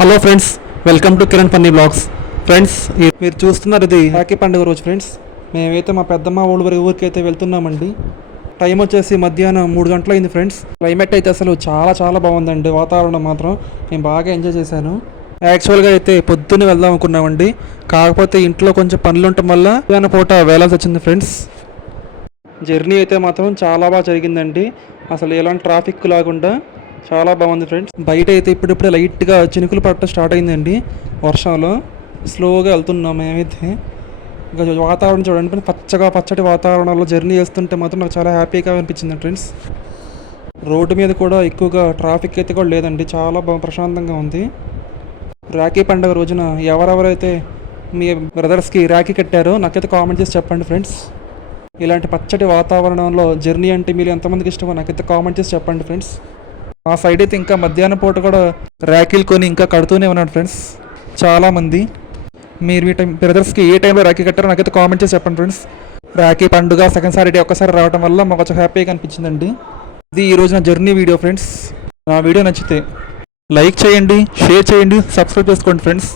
Hello friends, welcome to Kiran funny blogs. Friends, మీరు చూస్తున్నారు ఇది రాఖీ పండుగ రోజు. ఫ్రెండ్స్, మేమైతే మా పెద్దమ్మ ఊరికి అయితే వెళ్తున్నామండి. టైం వచ్చేసి మధ్యాహ్నం 3 గంటలు అయింది. ఫ్రెండ్స్, క్లైమేట్ అయితే అసలు చాలా చాలా బాగుందండి. వాతావరణం మాత్రం నేను బాగా ఎంజాయ్ చేశాను. యాక్చువల్గా అయితే పొద్దున్నే వెళ్దాం అనుకున్నామండి, కాకపోతే ఇంట్లో కొంచెం పనులు ఉండటం వల్ల మధ్యాహ్నం పూట వేలాల్సి వచ్చింది. ఫ్రెండ్స్, జర్నీ అయితే మాత్రం చాలా బాగా జరిగిందండి. అసలు ఎలాంటి ట్రాఫిక్ లేకుండా చాలా బాగుంది. ఫ్రెండ్స్, బయట అయితే ఇప్పుడిప్పుడే లైట్గా చినుకులు పడటం స్టార్ట్ అయిందండి. వర్షంలో స్లోగా వెళ్తున్నాం మేమైతే. ఇంకా వాతావరణం చూడండి, పచ్చటి వాతావరణంలో జర్నీ చేస్తుంటే మాత్రం నాకు చాలా హ్యాపీగా అనిపించింది. ఫ్రెండ్స్, రోడ్డు మీద కూడా ఎక్కువగా ట్రాఫిక్ అయితే కూడా లేదండి, చాలా బాగా ప్రశాంతంగా ఉంది. రాఖీ పండుగ రోజున ఎవరెవరైతే మీ బ్రదర్స్కి రాఖీ కట్టారో నాకైతే కామెంట్ చేసి చెప్పండి. ఫ్రెండ్స్, ఇలాంటి పచ్చటి వాతావరణంలో జర్నీ అంటే మీరు ఎంతమందికి ఇష్టమో నాకైతే కామెంట్ చేసి చెప్పండి. ఫ్రెండ్స్, మా సైడ్ అయితే ఇంకా మధ్యాహ్నం పూట కూడా రాఖీలు కొని ఇంకా కడుతూనే ఉన్నాడు. ఫ్రెండ్స్, చాలామంది. మీరు మీ బ్రదర్స్కి ఏ టైంలో రాఖీ కట్టారో నాకైతే కామెంట్ చేసి చెప్పండి. ఫ్రెండ్స్, రాఖీ పండుగ సెకండ్ సాటర్డే ఒక్కసారి రావడం వల్ల మాకు కొంచెం హ్యాపీగా అనిపించిందండి. ఇది ఈ రోజున జర్నీ వీడియో. ఫ్రెండ్స్, నా వీడియో నచ్చితే లైక్ చేయండి, షేర్ చేయండి, సబ్స్క్రైబ్ చేసుకోండి. ఫ్రెండ్స్.